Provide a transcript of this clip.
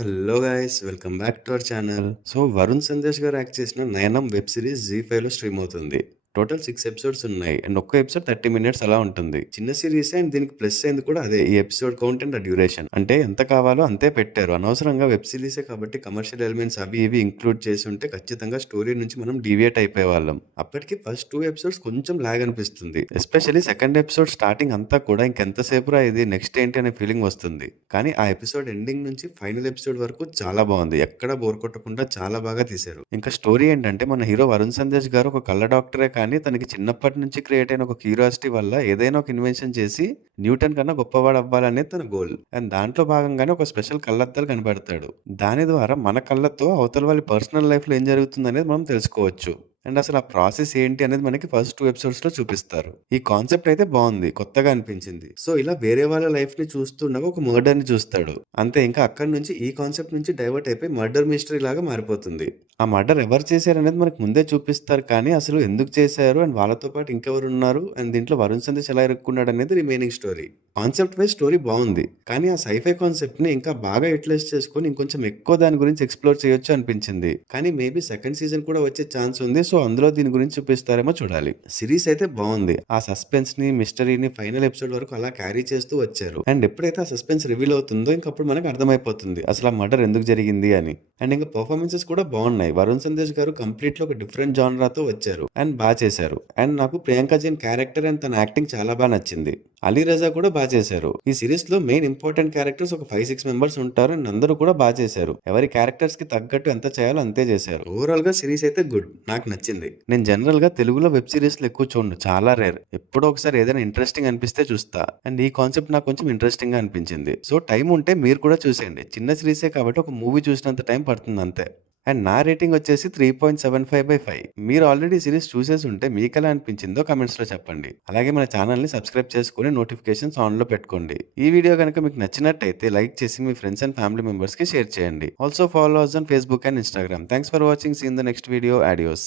Hello guys welcome back to our channel. So Varun Sandesh గారు act చేసిన నయనం web series జీ5లో stream అవుతుంది. Total 6 episodes ఉన్నాయి and ఒక్క ఎపిసోడ్ 30 మినిట్స్ అలా ఉంటుంది. చిన్న సిరీస్ అండ్ దీనికి ప్లస్ అయింది కూడా అదే, ఈ ఎపిసోడ్ కౌంట్ అండ్ డ్యూరేషన్. అంటే ఎంత కావాలో అంతే పెట్టారు. అనవసరంగా వెబ్ సిరీసే కాబట్టి కమర్షియల్ ఎలిమెంట్స్ అవి ఇవి ఇంక్లూడ్ చేసి ఉంటే ఖచ్చితంగా స్టోరీ నుంచి మనం డీవియేట్ అయిపోయే వాళ్ళం. అప్పటికి ఫస్ట్ 2 ఎపిసోడ్స్ కొంచెం లాగ్ అనిపిస్తుంది. ఎస్పెషల్లీ సెకండ్ ఎపిసోడ్ స్టార్టింగ్ అంతా కూడా ఇంకెంతసేపు రా ఇది నెక్స్ట్ ఏంటి అనే ఫీలింగ్ వస్తుంది. కానీ ఆ ఎపిసోడ్ ఎండింగ్ నుంచి ఫైనల్ ఎపిసోడ్ వరకు చాలా బాగుంది. ఎక్కడ బోర్ కొట్టకుండా చాలా బాగా తీశారు. ఇంకా స్టోరీ ఏంటంటే మన హీరో వరుణ్ సందేశ్ గారు ఒక కళ్ళ డాక్టరే, కానీ తనకి చిన్నప్పటి నుంచి క్రియేట్ అయిన ఒక క్యూరియాసిటీ వల్ల ఏదైనా ఒక ఇన్వెన్షన్ చేసి న్యూటన్ కన్నా గొప్పవాడు అవ్వాలనేది తన గోల్. అండ్ దాంట్లో భాగంగానే ఒక స్పెషల్ కళ్ళద్దాలు కనబడతాడు. దాని ద్వారా మన కళ్ళతో అవతల వాళ్ళ పర్సనల్ లైఫ్ లో ఏం జరుగుతుంది అనేది మనం తెలుసుకోవచ్చు. అండ్ అసలు ఆ ప్రాసెస్ ఏంటి అనేది మనకి ఫస్ట్ 2 ఎపిసోడ్స్ లో చూపిస్తారు. ఈ కాన్సెప్ట్ అయితే బాగుంది, కొత్తగా అనిపించింది. సో ఇలా వేరే వాళ్ళ లైఫ్ ని చూస్తుండగా ఒక మర్డర్ ని చూస్తాడు. అంతే, ఇంకా అక్కడి నుంచి ఈ కాన్సెప్ట్ నుంచి డైవర్ట్ అయిపోయి మర్డర్ మిస్టరీ లాగా మారిపోతుంది. ఆ మర్డర్ ఎవరు చేశారు అనేది మనకు ముందే చూపిస్తారు, కానీ అసలు ఎందుకు చేశారు అండ్ వాళ్ళతో పాటు ఇంకెవరు ఉన్నారు అండ్ దీంట్లో వరుణ్ సందేశ్ ఎలా ఇరుక్కున్నాడు అనేది remaining story. Concept wise story బాగుంది, కానీ ఆ సైఫై కాన్సెప్ట్ ని ఇంకా బాగా యూటిలైజ్ చేసుకొని ఇంకొంచెం ఎక్కువ దాని గురించి ఎక్స్ప్లోర్ చేయొచ్చు అనిపించింది. కానీ మేబీ సెకండ్ సీజన్ కూడా వచ్చే ఛాన్స్ ఉంది. సో అందులో దీని గురించి చూపిస్తారేమో చూడాలి. సిరీస్ అయితే బాగుంది. ఆ సస్పెన్స్ ని మిస్టరీని ఫైనల్ ఎపిసోడ్ వరకు అలా క్యారీ చేస్తూ వచ్చారు. అండ్ ఎప్పుడైతే ఆ సస్పెన్స్ రివీల్ అవుతుందో ఇంకప్పుడు మనకు అర్థమైపోతుంది అసలు ఆ మర్డర్ ఎందుకు జరిగింది అని. అండ్ ఇంకా పర్ఫార్మెన్సెస్ కూడా బాగున్నాయి. వరుణ్ సందేశ్ గారు కంప్లీట్ లో ఒక డిఫరెంట్ జానరాతో వచ్చారు అండ్ బాగా చేశారు. అండ్ నాకు ప్రియాంక జైన్ క్యారెక్టర్ అండ్ తన యాక్టింగ్ చాలా బాగా నచ్చింది. అలీ రజా కూడా బాగా చేశారు. ఈ సిరీస్ లో మెయిన్ ఇంపార్టెంట్ క్యారెక్టర్స్ ఒక 5-6 మెంబర్స్ ఉంటారు అండ్ అందరూ కూడా బాగా చేశారు. ఎవరి క్యారెక్టర్స్ కి తగ్గట్టు ఎంత చేయాలో అంతే చేశారు. ఓవరాల్ గా సిరీస్ అయితే గుడ్, నాకు నచ్చింది. నేను జనరల్ గా తెలుగులో వెబ్ సిరీస్ ఎక్కువ చూడను, చాలా రేర్. ఎప్పుడో ఒకసారి ఏదైనా ఇంట్రెస్టింగ్ అనిపిస్తే చూస్తా. అండ్ ఈ కాన్సెప్ట్ నాకు కొంచెం ఇంట్రెస్టింగ్ గా అనిపించింది. సో టైం ఉంటే మీరు కూడా చూసేయండి. చిన్న సిరీసే కాబట్టి ఒక మూవీ చూసినంత టైం పడుతుంది అంతే. అండ్ నా రేటింగ్ వచ్చేసి 3.75/5. మీరు ఆల్రెడీ సిరీస్ చూసేసి ఉంటే మీకు ఎలా అనిపించిందో కమెంట్స్ లో చెప్పండి. అలాగే మన ఛానల్ ని సబ్స్క్రైబ్ చేసుకుని నోటిఫికేషన్స్ ఆన్ లో పెట్టుకోండి. ఈ వీడియో కనుక మీకు నచ్చినట్టయితే లైక్ చేసి మీ ఫ్రెండ్స్ అండ్ ఫ్యామిలీ మెంబర్స్ కి షేర్ చేయండి. Also follow us on Facebook and Instagram. Thanks for watching. See in the next video. Audios.